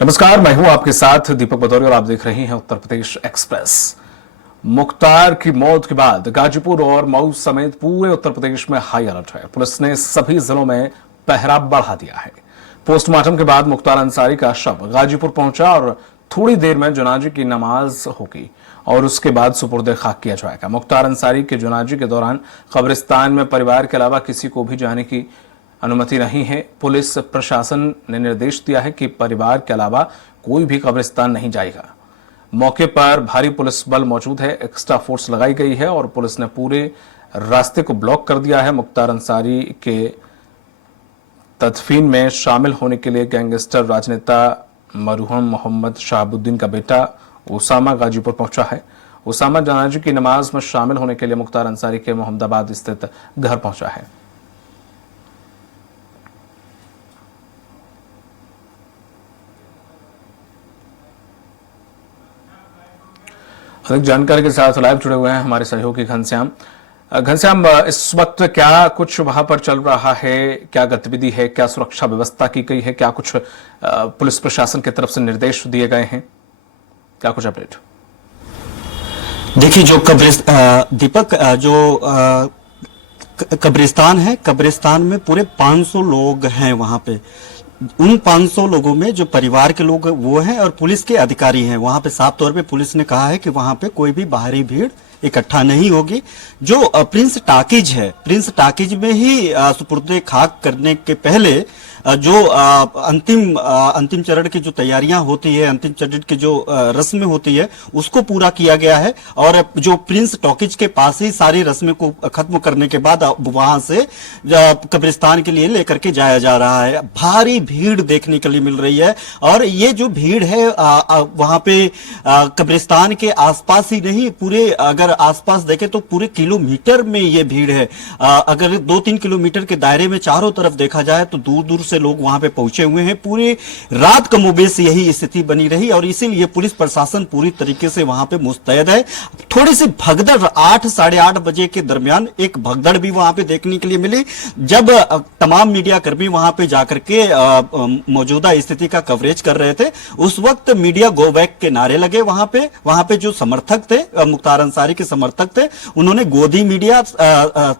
नमस्कार, मैं हूं आपके साथ दीपक भदौरिया और आप देख रहे हैं उत्तर प्रदेश एक्सप्रेस। मुख्तार की मौत के बाद गाजीपुर और मऊ समेत पूरे उत्तर प्रदेश में हाई अलर्ट है। पुलिस ने सभी जिलों में पहरा बढ़ा दिया है। पोस्टमार्टम के बाद मुख्तार अंसारी का शव गाजीपुर पहुंचा और थोड़ी देर में जनाजे की नमाज होगी और उसके बाद सुपुर्द खाक किया जाएगा। मुख्तार अंसारी के जनाजे के दौरान कब्रिस्तान में परिवार के अलावा किसी को भी जाने की अनुमति नहीं है। पुलिस प्रशासन ने निर्देश दिया है कि परिवार के अलावा कोई भी कब्रिस्तान नहीं जाएगा। मौके पर भारी पुलिस बल मौजूद है, एक्स्ट्रा फोर्स लगाई गई है और पुलिस ने पूरे रास्ते को ब्लॉक कर दिया है। मुख्तार अंसारी के तदफीन में शामिल होने के लिए गैंगस्टर राजनेता मरहूम मोहम्मद शहाबुद्दीन का बेटा उसामा गाजीपुर पहुंचा है। उसामा जनाजे की नमाज में शामिल होने के लिए मुख्तार अंसारी के मोहम्मदाबाद स्थित घर पहुंचा है। अधिक जानकारी के साथ लाइव जुड़े हुए हैं हमारे सहयोगी घनश्याम। इस वक्त क्या कुछ वहां पर चल रहा है, क्या गतिविधि है, क्या सुरक्षा व्यवस्था की गई है, क्या कुछ पुलिस प्रशासन की तरफ से निर्देश दिए गए हैं, क्या कुछ अपडेट? देखिए, जो दीपक जो कब्रिस्तान है, कब्रिस्तान में पूरे 500 लोग हैं वहां पे। उन 500 लोगों में जो परिवार के लोग वो हैं और पुलिस के अधिकारी हैं। वहां पे साफ तौर पे पुलिस ने कहा है कि वहां पे कोई भी बाहरी भीड़ इकट्ठा नहीं होगी। जो प्रिंस टाकीज है, प्रिंस टाकीज में ही सुपुर्दे खाक करने के पहले जो अंतिम चरण की जो तैयारियां होती है, अंतिम चरण की जो रस्में होती है, उसको पूरा किया गया है। और जो प्रिंस टॉकीज के पास ही सारी रस्में को खत्म करने के बाद वहां से कब्रिस्तान के लिए लेकर के जाया जा रहा है। भारी भीड़ देखने के लिए मिल रही है और ये जो भीड़ है वहां पे कब्रिस्तान के आसपास ही नहीं, पूरे अगर आसपास देखें तो पूरे किलोमीटर में ये भीड़ है। अगर 2-3 किलोमीटर के दायरे में चारों तरफ देखा जाए तो दूर दूर से लोग वहां पे पहुंचे हुए हैं। पूरी रात कमोबेश यही स्थिति बनी रही और इसीलिए पुलिस प्रशासन पूरी तरीके से वहां पे मुस्तैद है। थोड़ी सी भगदड़ 8 साढ़े 8 बजे के दरमियान एक भगदड़ भी वहां पे देखने के लिए मिली, जब तमाम मीडिया कर्मी वहां पे जाकर के मौजूदा स्थिति का कवरेज कर रहे थे। उस वक्त मीडिया गो बैक के नारे लगे वहां पे जो समर्थक थे, मुख्तार अंसारी के समर्थक थे, उन्होंने गोदी मीडिया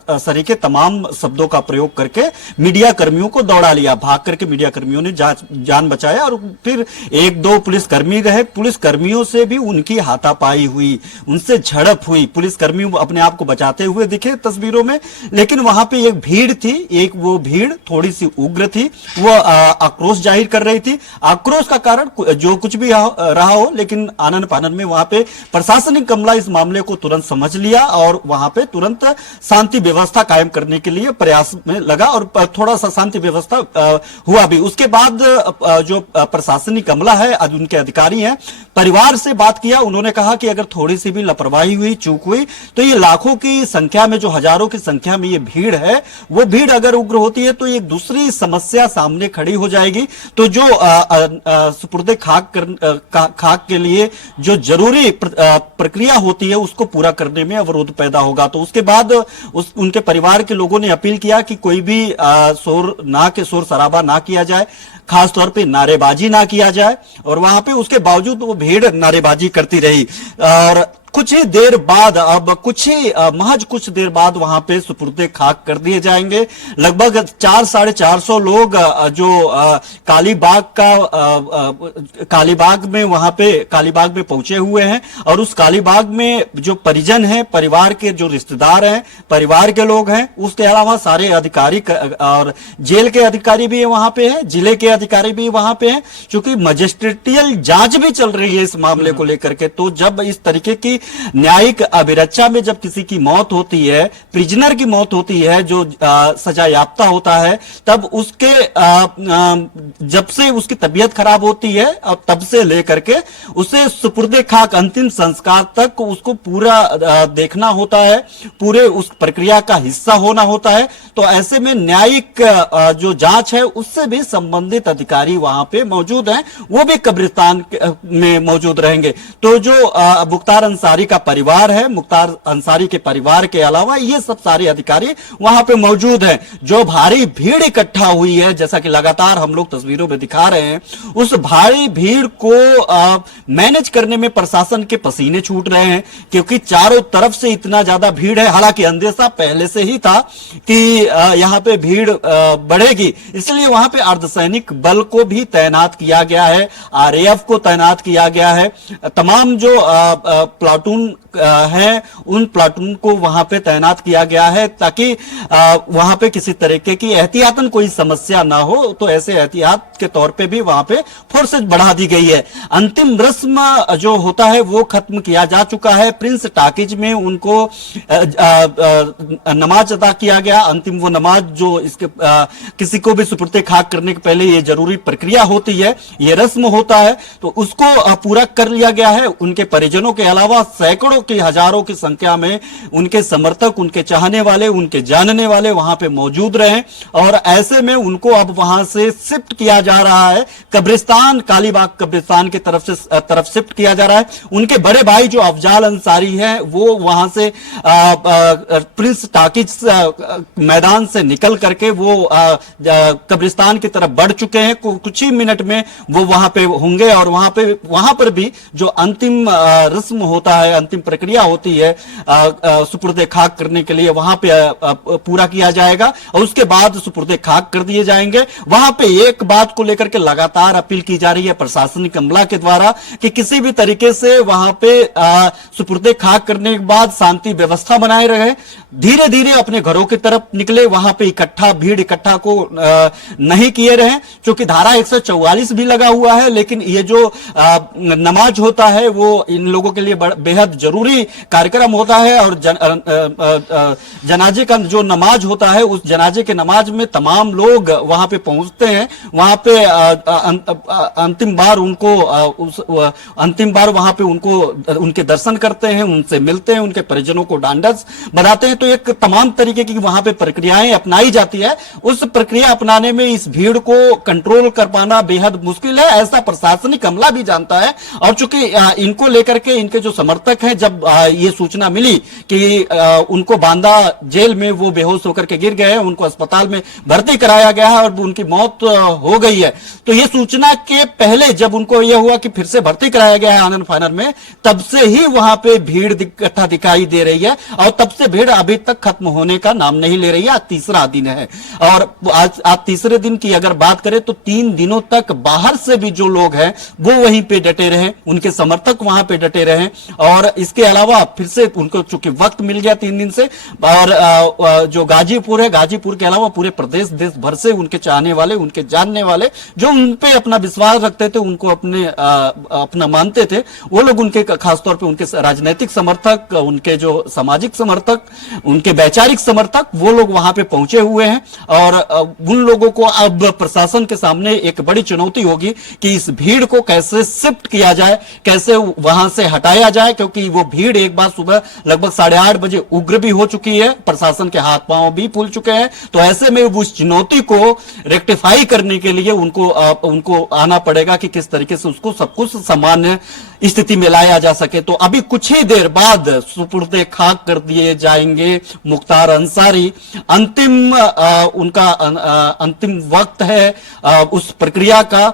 सरीके तमाम शब्दों का प्रयोग करके मीडिया कर्मियों को दौड़ा लिया। भाग करके मीडिया कर्मियों ने जान बचाया और फिर 1-2 पुलिसकर्मी रहे, पुलिसकर्मियों से भी उनकी हाथापाई हुई, उनसे झड़प हुई। पुलिसकर्मी अपने आप को बचाते हुए दिखे तस्वीरों में, लेकिन वहां पे एक भीड़ थी, एक वो भीड़ थोड़ी सी उग्र थी, वो आक्रोश जाहिर कर रही थी। आक्रोश का कारण जो कुछ भी रहा हो, लेकिन आनन फानन में वहां पे प्रशासनिक अमला इस मामले को तुरंत समझ लिया और वहां पे तुरंत शांति व्यवस्था कायम करने के लिए प्रयास में लगा और थोड़ा सा शांति व्यवस्था हुआ भी। उसके बाद जो प्रशासनिक अमला है, उनके अधिकारी हैं, परिवार से बात किया। उन्होंने कहा कि अगर थोड़ी सी भी लापरवाही हुई, चूक हुई, तो ये लाखों की संख्या में, जो हजारों की संख्या में ये भीड़ है, वो भीड़ अगर उग्र होती है तो एक दूसरी समस्या सामने खड़ी हो जाएगी। तो जो सुपुर्दे खाक के लिए जो जरूरी प्रक्रिया होती है उसको पूरा करने में अवरोध पैदा होगा। तो उसके बाद उनके परिवार के लोगों ने अपील किया कि कोई भी शोर शराबा ना किया जाए, खासतौर पे नारेबाजी ना किया जाए। और वहां पे उसके बावजूद वो भीड़ नारेबाजी करती रही और कुछ ही देर बाद, महज कुछ देर बाद वहां पे सुपुर्दे खाक कर दिए जाएंगे। लगभग 400-450 लोग जो कालीबाग में वहां पे कालीबाग में पहुंचे हुए हैं और उस कालीबाग में जो परिजन हैं, परिवार के जो रिश्तेदार हैं, परिवार के लोग हैं, उसके अलावा सारे अधिकारी और जेल के अधिकारी भी वहां पे हैं, जिले के अधिकारी भी वहां पे हैं। क्योंकि मजिस्ट्रेटियल जांच भी चल रही है इस मामले को लेकर के। तो जब इस तरीके की न्यायिक अभिरक्षा में जब किसी की मौत होती है, प्रिजनर की मौत होती है, जो सजा याफ्ता होता है, तब उसके जब से उसकी तबीयत खराब होती है और तब से लेकर के उसे सुपुर्दे खाक अंतिम संस्कार तक उसको पूरा देखना होता है, पूरे उस प्रक्रिया का हिस्सा होना होता है। तो ऐसे में न्यायिक जो जांच है उससे भी संबंधित अधिकारी वहां पे मौजूद हैं, वो भी कब्रिस्तान में मौजूद रहेंगे। तो जो मुख्तार अंसारी अंसारी का परिवार है, मुख्तार अंसारी के परिवार के अलावा ये सब सारे अधिकारी वहां पे मौजूद हैं। जो भारी भीड़ इकट्ठा हुई है, जैसा कि लगातार हम लोग तस्वीरों में दिखा रहे हैं, उस भारी भीड़ को मैनेज करने में प्रशासन के पसीने छूट रहे हैं, क्योंकि चारों तरफ से इतना ज्यादा भीड़ है। हालांकि अंदेशा पहले से ही था कि यहाँ पे भीड़ बढ़ेगी, इसलिए वहां पे अर्धसैनिक बल को भी तैनात किया गया है, आरएएफ को तैनात किया गया है। तमाम जो प्लाटून हैं उन प्लाटून को वहां पे तैनात किया गया है, ताकि वहां पे किसी तरीके की एहतियातन कोई समस्या ना हो। तो ऐसे एहतियात के तौर पे भी वहां पे फोर्सेज बढ़ा दी गई है। अंतिम रस्म जो होता है वो खत्म किया जा चुका है। प्रिंस टाकिज में उनको नमाज अदा किया गया। अंतिम वो नमाज जो इसके किसी को भी सुपुर्दे खाक करने के पहले ये जरूरी प्रक्रिया होती है, ये रस्म होता है, तो उसको पूरा कर लिया गया है। उनके परिजनों के अलावा सैकड़ों की हजारों की संख्या में उनके समर्थक, उनके चाहने वाले, उनके जानने वाले वहां पे मौजूद रहे, और ऐसे में उनको अब वहां से शिफ्ट किया जा रहा है कब्रिस्तान, कालीबाग कब्रिस्तान की तरफ शिफ्ट किया जा रहा है। उनके बड़े भाई जो अफजाल अंसारी है वो वहां से प्रिंस टाकिज मैदान से निकल करके वो कब्रिस्तान की तरफ बढ़ चुके हैं। कुछ ही मिनट में वो वहां पे होंगे, और वहां पर भी जो अंतिम रस्म होता है, अंतिम प्रक्रिया होती है सुपुर्दे खाक करने के लिए, वहां पे पूरा किया जाएगा, और उसके बाद सुपुर्दे खाक कर दिए जाएंगे। वहां पे एक बात को लेकर के लगातार अपील की जा रही है प्रशासनिक अमला के द्वारा कि किसी भी तरीके से वहां पे सुपुर्दे खाक करने के बाद शांति व्यवस्था बनाए रहे, धीरे धीरे अपने घरों की तरफ निकले, वहां पे भीड़ इकट्ठा को नहीं किए रहे, क्योंकि धारा 144 भी लगा हुआ है। लेकिन ये जो नमाज होता है वो इन लोगों के लिए बेहद जरूरी कार्यक्रम होता है, और जनाजे का जो नमाज होता है, उस जनाजे के नमाज में तमाम लोग वहां पे पहुंचते हैं। वहां पे अंतिम बार वहां पे उनके दर्शन करते हैं, उनसे मिलते हैं, उनके परिजनों को ढांढस बनाते हैं। तो एक तमाम तरीके की वहां पे प्रक्रियाएं अपनाई जाती है। उस प्रक्रिया अपनाने में इस भीड़ को कंट्रोल कर पाना बेहद मुश्किल है, ऐसा प्रशासनिक अमला भी जानता है। और चूंकि इनको लेकर के इनके जो समर्थक हैं, जब ये सूचना मिली कि उनको बांदा जेल में वो बेहोश होकर के गिर गए हैं, उनको अस्पताल में भर्ती कराया गया है और उनकी मौत हो गई है, तो ये सूचना के पहले जब उनको यह हुआ कि फिर से भर्ती कराया गया है आनंद फानर में, तब से ही वहां पे भीड़ इकट्ठा दिखाई दे रही है, और तब से भीड़ अभी तक खत्म होने का नाम नहीं ले रही है। आज तीसरा दिन है, और आज तीसरे दिन की अगर बात करें तो 3 दिनों तक बाहर से भी जो लोग हैं वो वहीं पे डटे रहे, उनके समर्थक वहां पे डटे रहे, और इसके अलावा फिर से उनको चूंकि वक्त मिल गया 3 दिन से, और जो गाजीपुर है, गाजीपुर के अलावा पूरे प्रदेश देश भर से उनके चाहने वाले, उनके जानने वाले, जो उन पे अपना विश्वास रखते थे, उनको अपना मानते थे, वो लोग उनके खासतौर पे उनके राजनीतिक समर्थक, उनके जो सामाजिक समर्थक, उनके वैचारिक समर्थक, वो लोग वहां पे पहुंचे हुए हैं। और उन लोगों को अब प्रशासन के सामने एक बड़ी चुनौती होगी कि इस भीड़ को कैसे शिफ्ट किया जाए, कैसे वहां से हटाया जाए, क्योंकि वो भीड़ एक बार सुबह लगभग 8:30 बजे उग्र भी हो चुकी है, प्रशासन के हाथ पांव भी फूल चुके हैं। तो ऐसे में उस चुनौती को रेक्टिफाई करने के लिए उनको आना पड़ेगा कि किस तरीके से उसको सब कुछ सामान्य स्थिति में लाया जा सके। तो अभी कुछ ही देर बाद सुपुर्दे खाक कर दिए जाएंगे मुख्तार अंसारी। उनका अंतिम वक्त है उस प्रक्रिया का,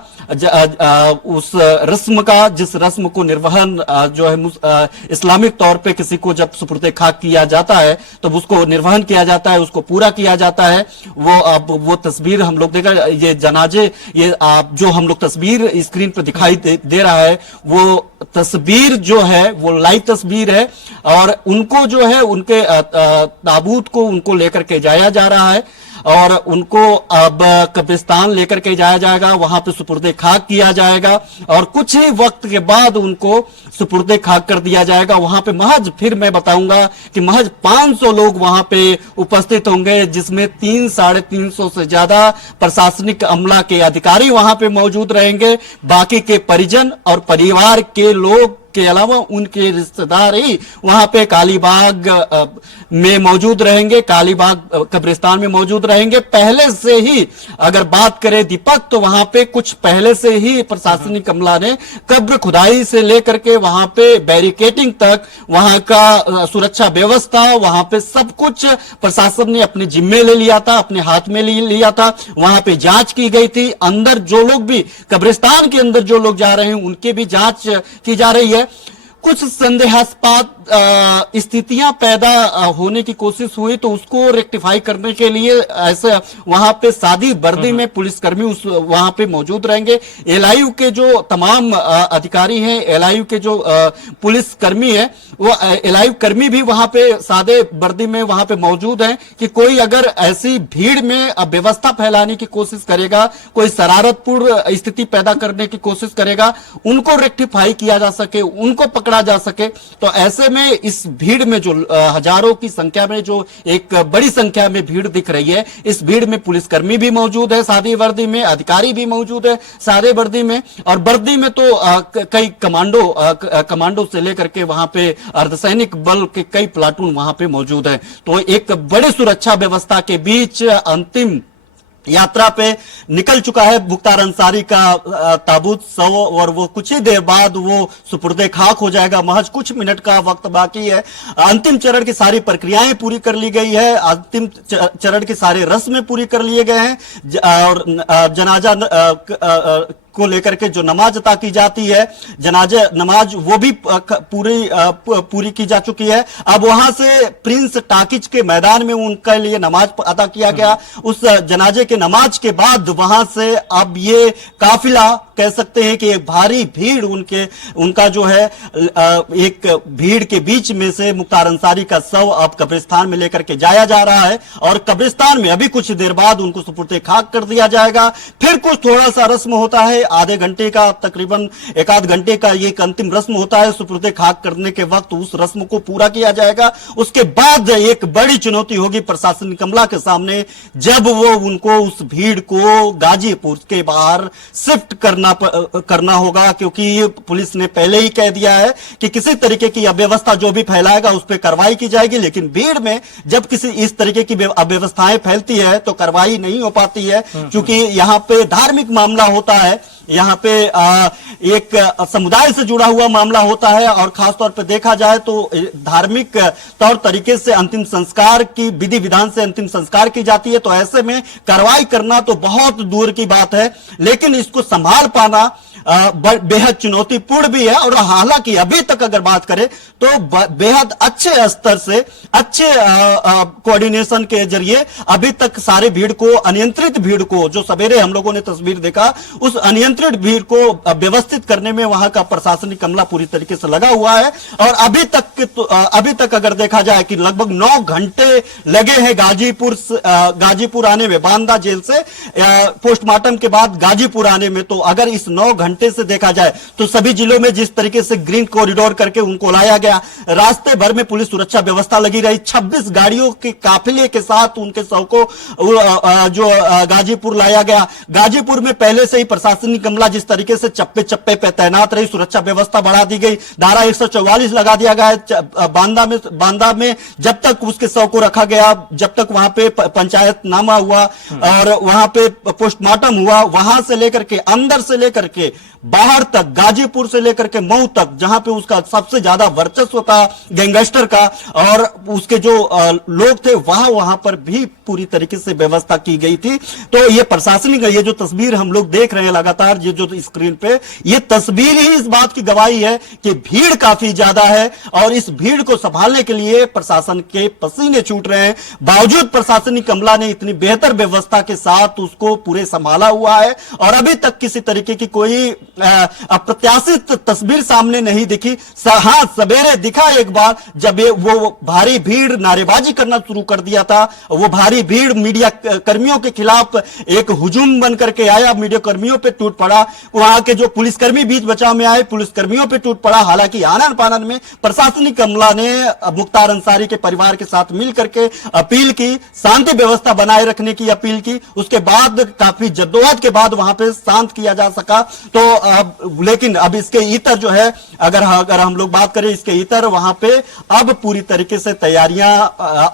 उस रस्म का, जिस रस्म को निर्वहन जो है इस्लामिक तौर पे किसी को जब सुपुर्दे खाक किया जाता है तो उसको निर्वहन किया जाता है, उसको पूरा किया जाता है। वो तस्वीर हम लोग देखा, ये जनाजे, ये जो हम लोग तस्वीर स्क्रीन पे दिखाई दे रहा है, वो तस्वीर जो है वो लाइव तस्वीर है, और उनको जो है उनके ताबूत को उनको लेकर के जाया जा रहा है, और उनको अब कब्रिस्तान लेकर के जाया जाएगा, वहां पे सुपुर्दे खाक किया जाएगा, और कुछ ही वक्त के बाद उनको सुपुर्दे खाक कर दिया जाएगा। वहां पे महज, फिर मैं बताऊंगा कि महज 500 लोग वहां पे उपस्थित होंगे, जिसमें 300-350 से ज्यादा प्रशासनिक अमला के अधिकारी वहां पे मौजूद रहेंगे। बाकी के परिजन और परिवार के लोग के अलावा उनके रिश्तेदार ही वहां पे कालीबाग में मौजूद रहेंगे, कालीबाग कब्रिस्तान में मौजूद रहेंगे। पहले से ही अगर बात करें दीपक, तो वहां पे कुछ पहले से ही प्रशासनिक अमला ने कब्र खुदाई से लेकर के वहां पे बैरिकेटिंग तक, वहां का सुरक्षा व्यवस्था, वहां पे सब कुछ प्रशासन ने अपने जिम्मे ले लिया था, अपने हाथ में ले लिया था। वहां पे जांच की गई थी, अंदर जो लोग भी कब्रिस्तान के अंदर जो लोग जा रहे हैं उनकी भी जांच की जा रही है। कुछ संदेहास्पद स्थितियां पैदा होने की कोशिश हुई, तो उसको रेक्टिफाई करने के लिए ऐसे वहां पे सादी वर्दी में पुलिसकर्मी उस वहां पे मौजूद रहेंगे। एलआईयू के जो तमाम अधिकारी हैं, एलआईयू के जो पुलिसकर्मी हैं, वो एलआईयू कर्मी भी वहां पे सादे वर्दी में वहां पे मौजूद हैं कि कोई अगर ऐसी भीड़ में अव्यवस्था फैलाने की कोशिश करेगा, कोई शरारतपूर्ण स्थिति पैदा करने की कोशिश करेगा, उनको रेक्टिफाई किया जा सके, उनको पकड़ा जा सके। तो ऐसे में इस भीड़ में जो हजारों की संख्या में जो एक बड़ी संख्या में भीड़ दिख रही है, इस भीड़ में पुलिसकर्मी भी मौजूद है सादी वर्दी में, अधिकारी भी मौजूद है सादे वर्दी में, और वर्दी में तो कई कमांडो से लेकर के वहां पे अर्धसैनिक बल के कई प्लाटून वहां पे मौजूद है। तो एक बड़ी सुरक्षा व्यवस्था के बीच अंतिम यात्रा पे निकल चुका है मुख्तार अंसारी का ताबूत शव, और वो कुछ ही देर बाद वो सुपुर्दे खाक हो जाएगा। महज कुछ मिनट का वक्त बाकी है। अंतिम चरण की सारी प्रक्रियाएं पूरी कर ली गई है, अंतिम चरण के सारे रस्में पूरी कर लिए गए हैं, और जनाजा को लेकर के जो नमाज अता की जाती है, जनाजे नमाज, वो भी पूरी की जा चुकी है। अब वहां से प्रिंस टाकिज के मैदान में उनके लिए नमाज अदा किया गया। उस जनाजे के नमाज के बाद वहां से अब ये काफिला कह सकते हैं कि एक भारी भीड़ उनका जो है एक भीड़ के बीच में से मुख्तार अंसारी का शव अब कब्रिस्तान में लेकर के जाया जा रहा है, और कब्रिस्तान में अभी कुछ देर बाद उनको सुपुर्दे खाक कर दिया जाएगा। फिर कुछ थोड़ा सा रस्म होता है, आधे घंटे का, तकरीबन एक आध घंटे का ये एक अंतिम रस्म होता है। सुपुर्दे खाक करने के वक्त उस रस्म को पूरा किया जाएगा। उसके बाद एक बड़ी चुनौती होगी प्रशासनिक अमला के सामने, जब वो उनको उस भीड़ को गाजीपुर के बाहर शिफ्ट करना होगा, क्योंकि पुलिस ने पहले ही कह दिया है कि किसी तरीके की अव्यवस्था जो भी फैलाएगा उस पर कार्रवाई की जाएगी। लेकिन भीड़ में जब किसी इस तरीके की अव्यवस्थाएं फैलती है तो कार्रवाई नहीं हो पाती है, क्योंकि यहाँ पे धार्मिक मामला होता है, यहाँ पे एक समुदाय से जुड़ा हुआ मामला होता है, और खासतौर पे देखा जाए तो धार्मिक तौर तरीके से अंतिम संस्कार की विधि विधान से अंतिम संस्कार की जाती है। तो ऐसे में कार्रवाई करना तो बहुत दूर की बात है, लेकिन इसको संभाल पाना बेहद चुनौतीपूर्ण भी है। और हालांकि अभी तक अगर बात करें तो बेहद अच्छे स्तर से, अच्छे कोऑर्डिनेशन के जरिए अभी तक सारे भीड़ को, अनियंत्रित भीड़ को, जो सवेरे हम लोगों ने तस्वीर देखा, उस अनियंत्रित भीड़ को व्यवस्थित करने में वहां का प्रशासनिक अमला पूरी तरीके से लगा हुआ है। और अभी तक अगर देखा जाए कि लगभग 9 घंटे लगे हैं गाजीपुर आने में, बांदा जेल से पोस्टमार्टम के बाद गाजीपुर आने में। तो अगर इस 9 घंटे से देखा जाए तो सभी जिलों में जिस तरीके से ग्रीन कॉरिडोर करके उनको लाया गया, रास्ते भर में पुलिस सुरक्षा व्यवस्था लगी रही, 26 गाड़ियों के काफिले के साथ उनके शव को जो गाजीपुर लाया गया। गाजीपुर में पहले से ही प्रशासनिक अमला जिस तरीके से चप्पे चप्पे पे तैनात रही, सुरक्षा व्यवस्था बढ़ा दी गई, धारा 144 लगा दिया गया है। बांदा में जब तक उसके शव को रखा गया, जब तक वहां पे पंचायतनामा हुआ और वहां पे पोस्टमार्टम हुआ, वहां से लेकर के अंदर से लेकर के बाहर तक, गाजीपुर से लेकर के मऊ तक, जहां पे उसका सबसे ज्यादा वर्चस्व था गैंगस्टर का, और उसके जो लोग थे वहां पर भी पूरी तरीके से व्यवस्था की गई थी। तो ये प्रशासनिक, ये जो तस्वीर हम लोग देख रहे हैं लगातार, ये जो स्क्रीन पे, ये तस्वीर ही इस बात की गवाही है कि भीड़ काफी ज्यादा है, और इस भीड़ को संभालने के लिए प्रशासन के पसीने छूट रहे हैं। बावजूद प्रशासनिक अमला ने इतनी बेहतर व्यवस्था के साथ उसको पूरे संभाला हुआ है, और अभी तक किसी तरीके की कोई अप्रत्याशित तस्वीर सामने नहीं दिखी। हाँ, सवेरे दिखा एक बार, जब वो भारी भीड़ नारेबाजी करना शुरू कर दिया था, वो भारी भीड़ मीडिया कर्मियों के खिलाफ एक हुजूम बन करके आया, मीडिया कर्मियों पे टूट पड़ा, वहां के जो पुलिसकर्मी बीच बचाव में आए, पुलिसकर्मियों पे टूट पड़ा। हालांकि आनन फानन में प्रशासनिक अमला ने मुख्तार अंसारी के परिवार के साथ मिल करके अपील की, शांति व्यवस्था बनाए रखने की अपील की। उसके बाद काफी जद्दोजहद के बाद वहां पे शांत किया जा सका। तो अब लेकिन अब इसके इतर जो है, अगर हम लोग बात करें इसके इतर, वहां पे अब पूरी तरीके से तैयारियां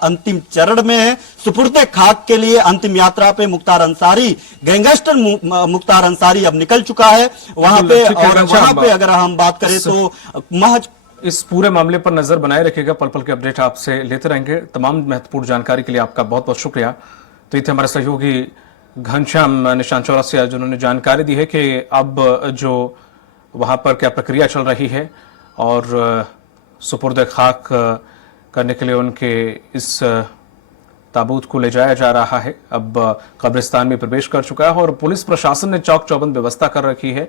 अंतिम चरण में है। सुपुर्दे खाक के लिए अंतिम यात्रा पे मुख्तार अंसारी, गैंगस्टर मुख्तार अंसारी अब निकल चुका है वहां पे। ठीक है, और वहां पे अगर हम बात करें तो महज इस पूरे मामले पर नजर बनाए रखिएगा, पल पल के अपडेट आपसे लेते रहेंगे। तमाम महत्वपूर्ण जानकारी के लिए आपका बहुत बहुत शुक्रिया। तो ये थे हमारे सहयोगी घनश्याम निशान चौरसिया, जिन्होंने जानकारी दी है कि अब जो वहां पर क्या प्रक्रिया चल रही है और सुपुर्द खाक करने के लिए उनके इस ताबूत को ले जाया जा रहा है। अब कब्रिस्तान में प्रवेश कर चुका है और पुलिस प्रशासन ने चौक चौबंद व्यवस्था कर रखी है।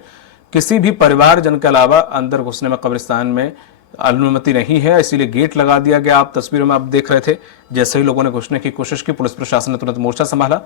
किसी भी परिवारजन के अलावा अंदर घुसने में कब्रिस्तान में अनुमति नहीं है, इसीलिए गेट लगा दिया गया। आप तस्वीरों में आप देख रहे थे, जैसे ही लोगों ने घुसने की कोशिश की, पुलिस प्रशासन ने तुरंत मोर्चा संभाला